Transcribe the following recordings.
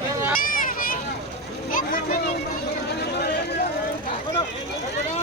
¡Vamos! ¡Vamos! ¡Vamos! ¡Vamos! ¡Vamos! ¡Vamos! ¡Vamos! ¡Vamos! ¡Vamos! ¡Vamos! ¡Vamos! ¡Vamos!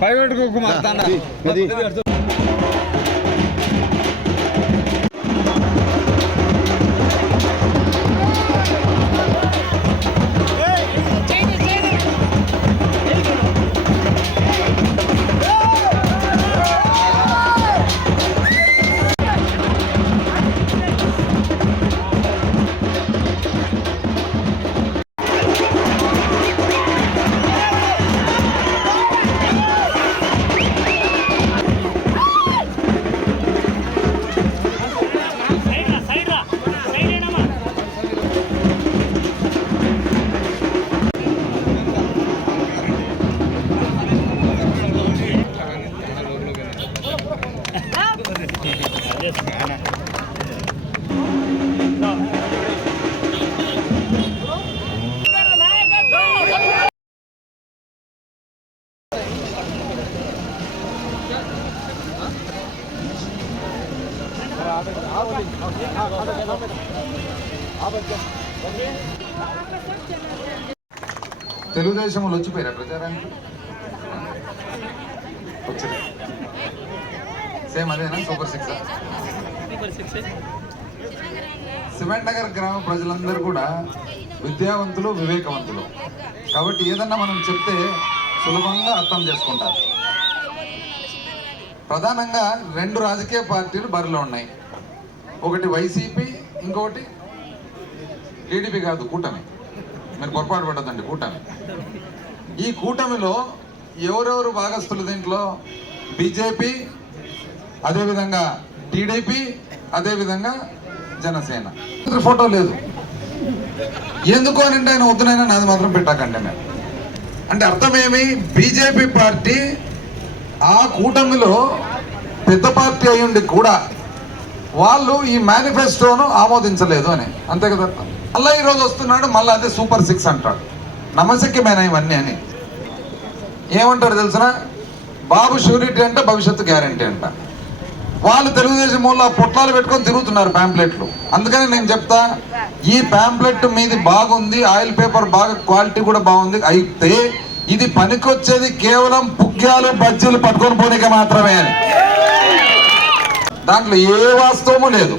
Private cook మారుతానా Telugu Desam వాళ్ళు వచ్చిపోయారా ప్రచారానికి? వచ్చారు same అదేనా? సూపర్ సిక్స్ సిమెంట్ నగర్ గ్రామ ప్రజలందరూ కూడా విద్యావంతులు వివేకవంతులు. కాబట్టి ఏదన్నా మనం చెప్తే సులభంగా అర్థం చేసుకుంటారు. ప్రధానంగా రెండు రాజకీయ పార్టీలు బరిలో ఉన్నాయి. ఒకటి వైసీపీ ఇంకొకటి టీడీపీ కాదు కూటమి. మీరు పొరపాటు పడదండి కూటమి. ఈ కూటమిలో ఎవరెవరు భాగస్తులు దీంట్లో? బీజేపీ అదేవిధంగా టీడీపీ అదేవిధంగా జనసేన. ఫోటో లేదు. ఎందుకు అని అంటే ఆయన వద్దునైనా నాది మాత్రం పెట్టాకండి మేము అంటే అర్థమేమి? బీజేపీ పార్టీ ఆ కూటమిలో పెద్ద పార్టీ అయ్యుండి కూడా వాళ్ళు ఈ మేనిఫెస్టోను ఆమోదించలేదు అని. అంతే కదా మళ్ళీ మళ్ళా ఈరోజు వస్తున్నాడు మళ్ళీ అదే సూపర్ సిక్స్ అంటాడు. నమ్మశక్యమైన ఇవన్నీ అని. ఏమంటారు తెలిసిన? బాబు షూరిటీ అంటే భవిష్యత్తు గ్యారంటీ అంట. వాళ్ళు తెలుగుదేశం మూల పొట్లాలు పెట్టుకొని తిరుగుతున్నారు ప్యాంప్లెట్లు అందుకని నేను చెప్తా ఈ ప్యాంప్లెట్ మీది బాగుంది ఆయిల్ పేపర్ బాగా క్వాలిటీ కూడా బాగుంది. అయితే ఇది పనికొచ్చేది కేవలం పుగ్గ్యాలు బజ్జీలు పట్టుకొని పోనీకి మాత్రమే అని. దాంట్లో ఏ వాస్తవము లేదు.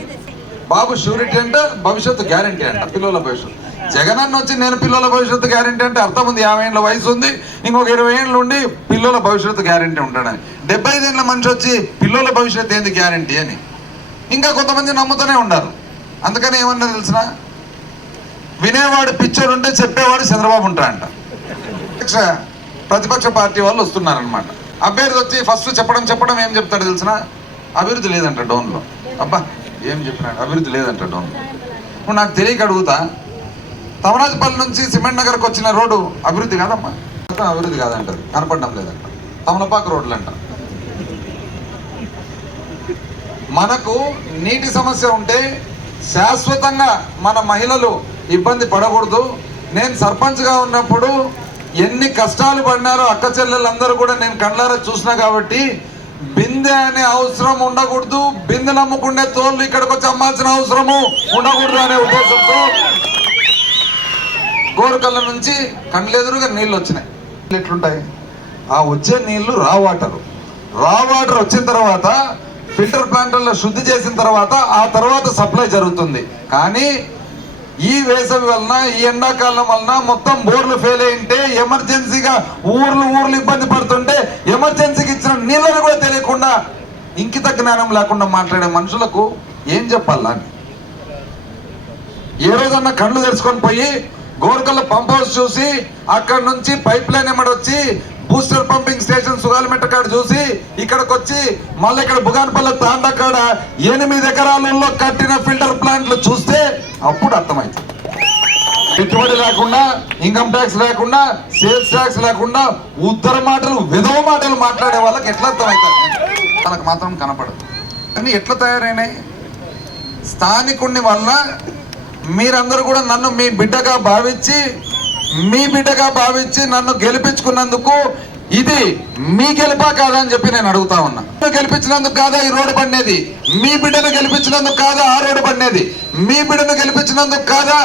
బాబు షూరిటీ అంటే భవిష్యత్తు గ్యారంటీ అంట పిల్లల భవిష్యత్తు. జగన్ అన్న వచ్చి నేను పిల్లల భవిష్యత్తు గ్యారంటీ అంటే అర్థం ఉంది యాభై ఏళ్ళ వయసు ఉంది ఇంకొక ఇరవై ఏళ్ళు ఉండి పిల్లల భవిష్యత్తు గ్యారంటీ ఉంటాడని డెబ్బై ఐదేళ్ళ మనిషి వచ్చి పిల్లల భవిష్యత్తు ఏంది గ్యారంటీ అని. ఇంకా కొంతమంది నమ్ముతూనే ఉన్నారు అందుకని ఏమన్నా తెలిసిన? వినేవాడు పిక్చర్ ఉంటే చెప్పేవాడు చంద్రబాబు ఉంటా అంట ప్రతిపక్ష ప్రతిపక్ష పార్టీ వాళ్ళు వస్తున్నారనమాట అభ్యర్థి వచ్చి ఫస్ట్ చెప్పడం చెప్పడం ఏం చెప్తాడు తెలిసిన? అభివృద్ధి లేదంట డోన్లో. అబ్బా ఏం చెప్పినాడు? అభివృద్ధి లేదంట డోన్ ఇప్పుడు నాకు తెలియక అడుగుతా. తమరాజపల్లి నుంచి సిమెంట్ నగర్కి వచ్చిన రోడ్డు అభివృద్ధి కాదమ్మా. మొత్తం అభివృద్ధి కాదంటది. కనపడడం లేదంట. తమలపాకు రోడ్లు అంట మనకు నీటి సమస్య ఉంటే శాశ్వతంగా మన మహిళలు ఇబ్బంది పడకూడదు. నేను సర్పంచ్గా ఉన్నప్పుడు ఎన్ని కష్టాలు పడినారో అక్క చెల్లెలందరూ కూడా నేను కళ్ళారా చూసినా కాబట్టి బిందె అనే అవసరం ఉండకూడదు. బిందె నమ్ముకునే తోళ్ళు ఇక్కడికి వచ్చి అమ్మాల్సిన అవసరము ఉండకూడదు అనే ఉద్దేశంతో గోరుకల్ల నుంచి కండ్లెదురుగా నీళ్ళు వచ్చినాయి. ఎట్లుంటాయి? ఆ వచ్చే నీళ్ళు రా వాటర్. రా వాటర్ వచ్చిన తర్వాత ఫిల్టర్ ప్లాంట్లలో శుద్ధి చేసిన తర్వాత ఆ తర్వాత సప్లై జరుగుతుంది. కానీ ఈ వేసవి వలన ఈ ఎండాకాలం వలన మొత్తం బోర్లు ఫెయిల్ అయింటే ఎమర్జెన్సీగా ఊర్లు ఊర్లు ఇబ్బంది పడుతుంటే ఎమర్జెన్సీకి ఇచ్చిన నీళ్ళని కూడా తెలియకుండా ఇంకిత జ్ఞానం లేకుండా మాట్లాడే మనుషులకు ఏం చెప్పాలా? అని ఏ రోజన్నా కళ్ళు తెరుచుకొని పోయి గోరకల్ల పంప్ హౌస్ చూసి అక్కడ నుంచి పైప్ లైన్ ఎమ్మడొచ్చి బూస్టర్ పంపింగ్ స్టేషన్ సురాలమెట్ట కాడ చూసి ఇక్కడికి వచ్చి మళ్ళీ ఇక్కడ బుగాన్పల్లి తాండా కాడ ఎనిమిది ఎకరాలలో కట్టిన ఫిల్టర్ ప్లాంట్లు చూస్తే అప్పుడు అర్థమవుతుంది పెట్టుబడి లేకుండా ఇన్కమ్ ట్యాక్స్ లేకుండా సేల్స్ ట్యాక్స్ లేకుండా ఉత్తర మాటలు విధవ మాటలు మాట్లాడే వాళ్ళకి ఎట్లా అర్థమవుతారు వాళ్ళకి మాత్రం కనపడదు. కానీ ఎట్లా తయారైనాయి? స్థానికుడిని వల్ల మీరందరూ కూడా నన్ను మీ బిడ్డగా భావించి మీ బిడ్డగా భావించి నన్ను గెలిపించుకున్నందుకు ఇది మీ గెలిపా కాదా అని చెప్పి నేను అడుగుతా ఉన్నా. గెలిపించినందుకు కాదా ఈ రోడ్డు పడినది మీ బిడ్డను గెలిపించినందుకు కాదా ఆ రోడ్డు పడినది మీ బిడ్డను గెలిపించినందుకు కాదా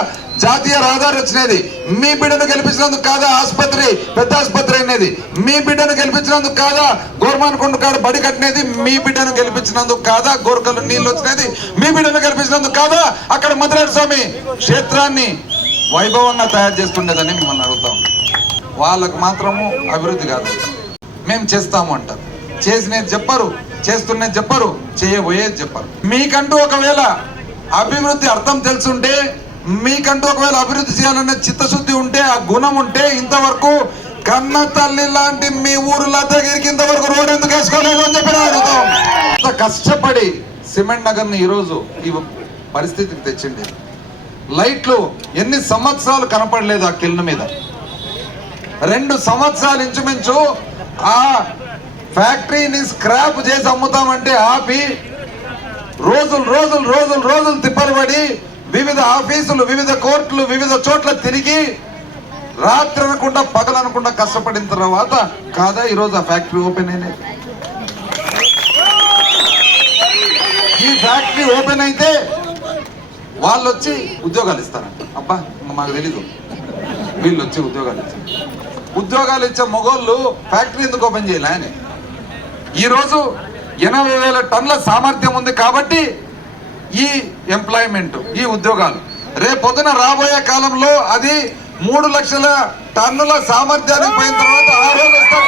జాతీయ రహదారి వచ్చినది? మీ బిడ్డను గెలిపించినందుకు కాదా ఆసుపత్రి పెద్ద ఆసుపత్రి అనేది మీ బిడ్డను గెలిపించినందుకు కాదా గోర్మాన్ కొండ కాడ బడి కట్టినది? మీ బిడ్డను గెలిపించినందుకు కాదా గోరకలు నీళ్ళు వచ్చినది? మీ బిడ్డను గెలిపించినందుకు కాదా అక్కడ మధురాడు స్వామి క్షేత్రాన్ని వైభవంగా తయారు చేస్తుండేదని మిమ్మల్ని అడుగుతాం వాళ్ళకు మాత్రము అభివృద్ధి కాదు. మేము చేస్తాము అంటారు చేసినది చెప్పరు చేస్తున్నది చెప్పరు చేయబోయేది చెప్పరు. మీకంటూ ఒకవేళ అభివృద్ధి అర్థం తెలుసుంటే మీకంటూ ఒకవేళ అభివృద్ధి చేయాలనే చిత్తశుద్ధి ఉంటే ఆ గుణం ఉంటే ఇంతవరకు కన్న తల్లి లాంటి మీ ఊరు దగ్గరికి ఇంతవరకు రోడ్ ఎందుకు వేసుకోలేదు అని చెప్పి అడుగుతాం కష్టపడి సిమెంట్ నగర్ని ఈరోజు ఈ పరిస్థితికి తెచ్చింది. లైట్లు ఎన్ని సంవత్సరాలు కనపడలేదు ఆ కిల్న మీద. రెండు సంవత్సరాలు ఇంచుమించు ఆ ఫ్యాక్టరీని స్క్రాప్ చేసి అమ్ముతామంటే ఆపి రోజులు రోజులు రోజులు రోజులు తిప్పలుబడి వివిధ ఆఫీసులు వివిధ కోర్టులు వివిధ చోట్ల తిరిగి రాత్రి అనకుండా పగలనకుండా కష్టపడిన తర్వాత కాదా ఈరోజు ఆ ఫ్యాక్టరీ ఓపెన్ అయినది? ఈ ఫ్యాక్టరీ ఓపెన్ అయితే వాళ్ళు వచ్చి ఉద్యోగాలు ఇస్తారంట. అబ్బా మాకు తెలీదు. వీళ్ళు వచ్చి ఉద్యోగాలు ఇచ్చారు. ఉద్యోగాలు ఇచ్చే మొగోళ్ళు ఫ్యాక్టరీ ఎందుకు ఓపెన్ చేయలే అని ఈరోజు ఎనభై వేల టన్నుల సామర్థ్యం ఉంది కాబట్టి ఈ ఎంప్లాయ్మెంట్ ఈ ఉద్యోగాలు. రేపొద్దున రాబోయే కాలంలో అది మూడు లక్షల టన్నుల సామర్థ్యానికి పోయిన తర్వాత ఆ రోజు వస్తారు